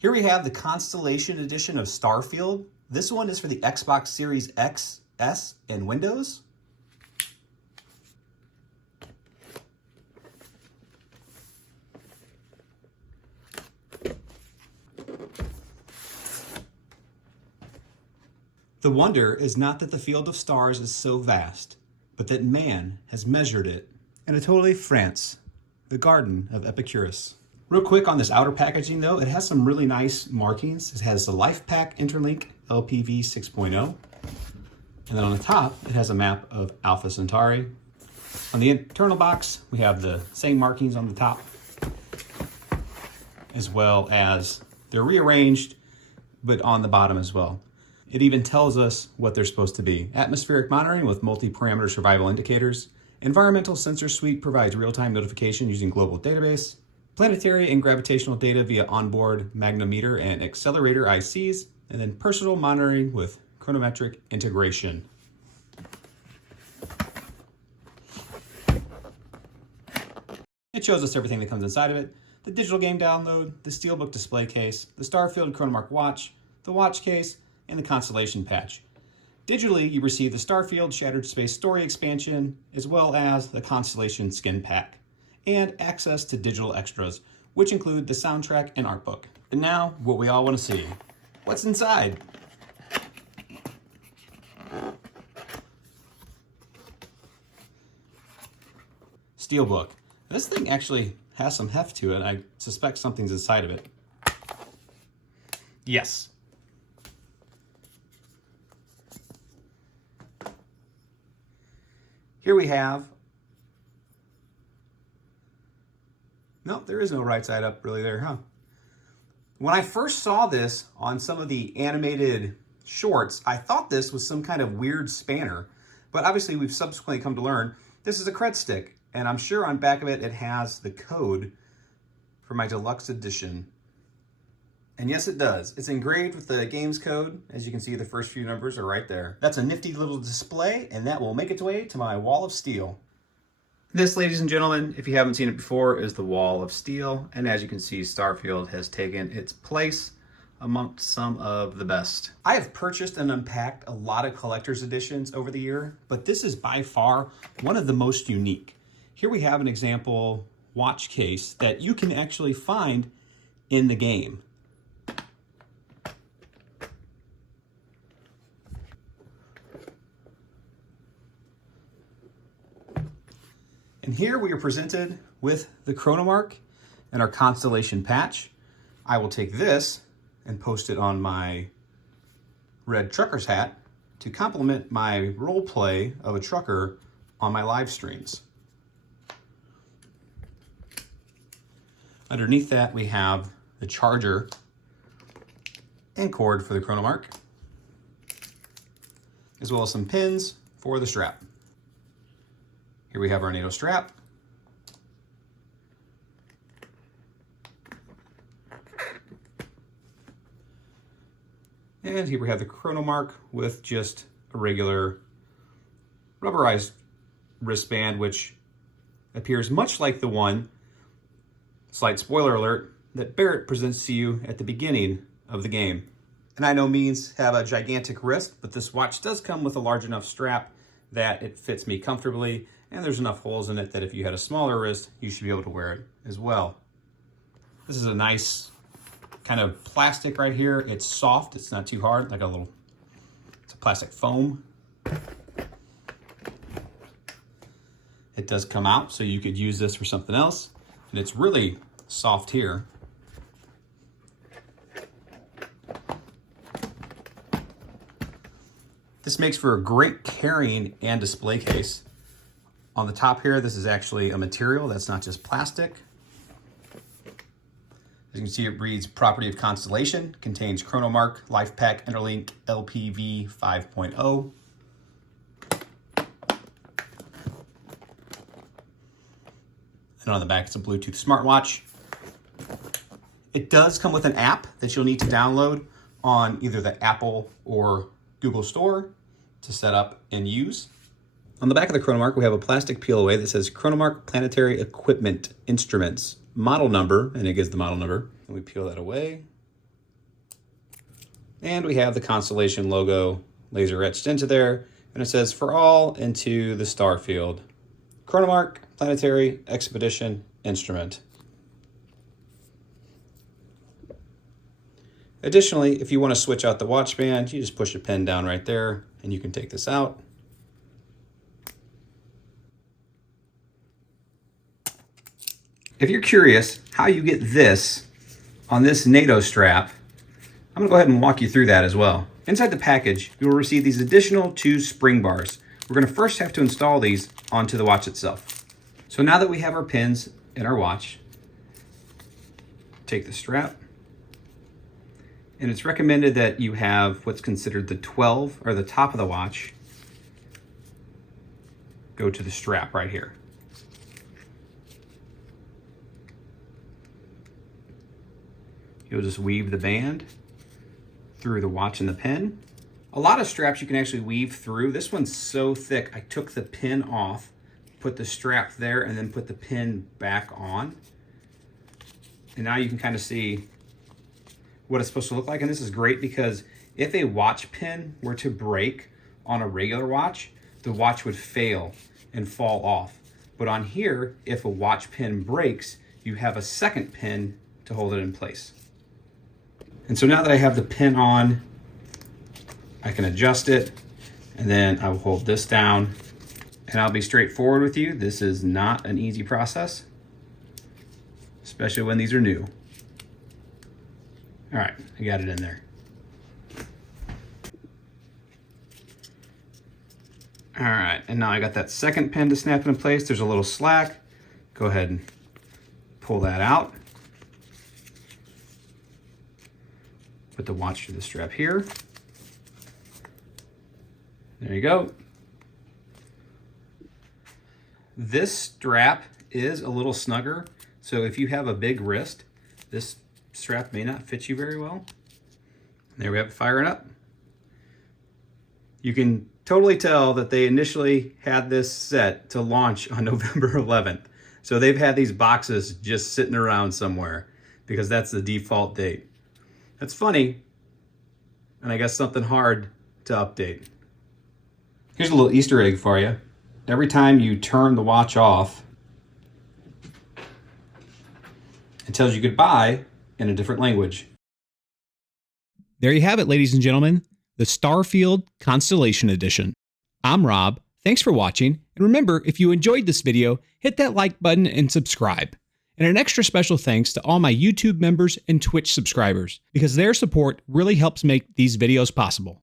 Here we have the Constellation Edition of Starfield. This one is for the Xbox Series X, S, and Windows. The wonder is not that the field of stars is so vast, but that man has measured it. Anatole, France, the Garden of Epicurus. Real quick on this outer packaging though, it has some really nice markings. It has the Life Pack Interlink LPV 6.0. And then on the top, it has a map of Alpha Centauri. On the internal box, we have the same markings on the top, as well as they're rearranged, but on the bottom as well. It even tells us what they're supposed to be. Atmospheric monitoring with multi-parameter survival indicators. Environmental sensor suite provides real-time notification using global database. Planetary and gravitational data via onboard magnetometer and accelerator ICs. And then personal monitoring with chronometric integration. It shows us everything that comes inside of it. The digital game download, the steelbook display case, the Starfield Chronomark watch, the watch case, and the Constellation patch. Digitally, you receive the Starfield Shattered Space Story expansion, as well as the Constellation skin pack, and access to digital extras, which include the soundtrack and art book. And now, what we all want to see. What's inside? Steelbook. This thing actually has some heft to it. I suspect something's inside of it. Yes. Here we have, no, there is no right side up really there, huh? When I first saw this on some of the animated shorts, I thought this was some kind of weird spanner, but obviously we've subsequently come to learn this is a cred stick, and I'm sure on back of it, it has the code for my deluxe edition. And yes, it does. It's engraved with the game's code. As you can see, the first few numbers are right there. That's a nifty little display, and that will make its way to my wall of steel. This, ladies and gentlemen, if you haven't seen it before, is the wall of steel. And as you can see, Starfield has taken its place amongst some of the best. I have purchased and unpacked a lot of collector's editions over the year, but this is by far one of the most unique. Here we have an example watch case that you can actually find in the game. And here we are presented with the Chronomark and our Constellation patch. I will take this and post it on my red trucker's hat to complement my role play of a trucker on my live streams. Underneath that, we have the charger and cord for the Chronomark, as well as some pins for the strap. Here we have our NATO Strap. And here we have the Chronomark with just a regular rubberized wristband, which appears much like the one, slight spoiler alert, that Barrett presents to you at the beginning of the game. And I no means have a gigantic wrist, but this watch does come with a large enough strap that it fits me comfortably, and there's enough holes in it that if you had a smaller wrist, you should be able to wear it as well. This is a nice kind of plastic right here. It's soft, it's not too hard, like it's a plastic foam. It does come out, so you could use this for something else, and it's really soft here. This makes for a great carrying and display case. On the top here, this is actually a material that's not just plastic. As you can see, it reads Property of Constellation, contains Chronomark Life Pack Interlink LPV 5.0. And on the back, it's a Bluetooth smartwatch. It does come with an app that you'll need to download on either the Apple or Google Store to set up and use. On the back of the Chronomark, we have a plastic peel away that says Chronomark Planetary Equipment Instruments, model number, and it gives the model number. And we peel that away. And we have the Constellation logo laser etched into there. And it says, for all into the Starfield. Chronomark, Planetary, Expedition, Instrument. Additionally, if you want to switch out the watch band, you just push a pin down right there and you can take this out. If you're curious how you get this on this NATO strap, I'm gonna go ahead and walk you through that as well. Inside the package, you will receive these additional 2 spring bars. We're gonna first have to install these onto the watch itself. So now that we have our pins in our watch, take the strap, and it's recommended that you have what's considered the 12, or the top of the watch, go to the strap right here. You'll just weave the band through the watch and the pin. A lot of straps you can actually weave through. This one's so thick, I took the pin off, put the strap there, and then put the pin back on. And now you can kind of see what it's supposed to look like. And this is great because if a watch pin were to break on a regular watch, the watch would fail and fall off. But on here, if a watch pin breaks, you have a second pin to hold it in place. And so now that I have the pin on, I can adjust it, and then I will hold this down. And I'll be straightforward with you, this is not an easy process, especially when these are new. All right, I got it in there. All right, and now I got that second pin to snap in place. There's a little slack. Go ahead and pull that out. Put the watch to the strap here. There you go. This strap is a little snugger, so if you have a big wrist, this strap may not fit you very well. There we have it firing up. You can totally tell that they initially had this set to launch on November 11th. So they've had these boxes just sitting around somewhere because that's the default date. That's funny, and I guess something hard to update. Here's a little Easter egg for you. Every time you turn the watch off, it tells you goodbye in a different language. There you have it, ladies and gentlemen, the Starfield Constellation Edition. I'm Rob. Thanks for watching. And remember, if you enjoyed this video, hit that like button and subscribe. And an extra special thanks to all my YouTube members and Twitch subscribers, because their support really helps make these videos possible.